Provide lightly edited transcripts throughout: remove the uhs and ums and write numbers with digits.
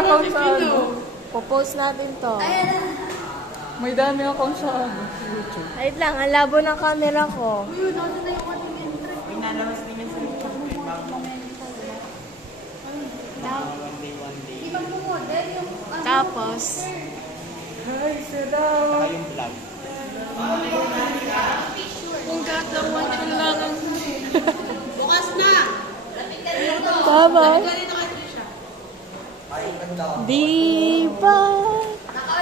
account sa ano. Popost natin to. May dami account sa ano. YouTube. Wait lang, ang labo ng camera ko. Pinalabas din yan sa Tapos, Hi, sila. yung vlog. Kung gagawin ko lang ang... Bukas na! tama. Di ba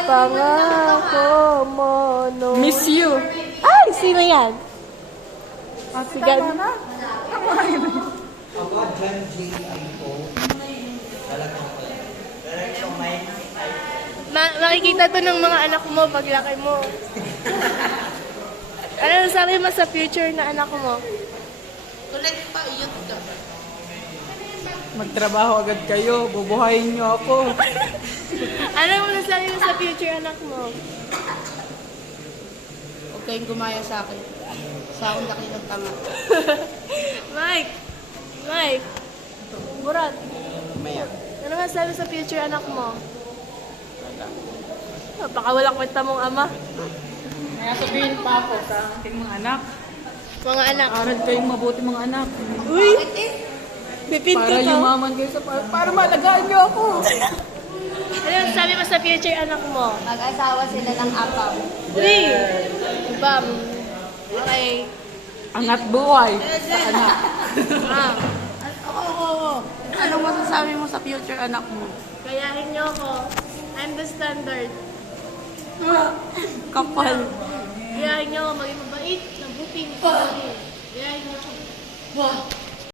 pangako mo no? Miss you. Ay, sino yan? Ate, Sigan. tama na. Tama yun. Ako, John J. Aiko. Diretso may... Makikita to ng mga anak mo paglaki mo. Ano sabi mo sa future na anak mo? Connect pa, iyot ka. Magtrabaho agad kayo. Bubuhayin niyo ako. Ano mo sabi mo sa future anak mo? Huwag kayong gumaya sa akin. Sa akong laki ng tama. Mike! Mike! Murat! Maya. Ano nga sabi sa future anak mo? Baka walang kwenta mong ama. Kaya sabihin pa ako sa ating mga anak. Mga anak. Aral kayong mabuti mga anak. Uy! Pipinto Para to. yumaman kayo sa... Para malagaan niyo ako. Ano ang sabi mo sa future anak mo? Mag-asawa sila ng apaw. Uy! Diba? Okay. Angat buhay sa anak. Ah. Oo. Anong masasabi mo sa future anak mo? Kayahin niyo ako. I'm the standard. Kapal. Kayahin niyo ako maging mabait, mabuting. Kayahin niyo ako. Wow.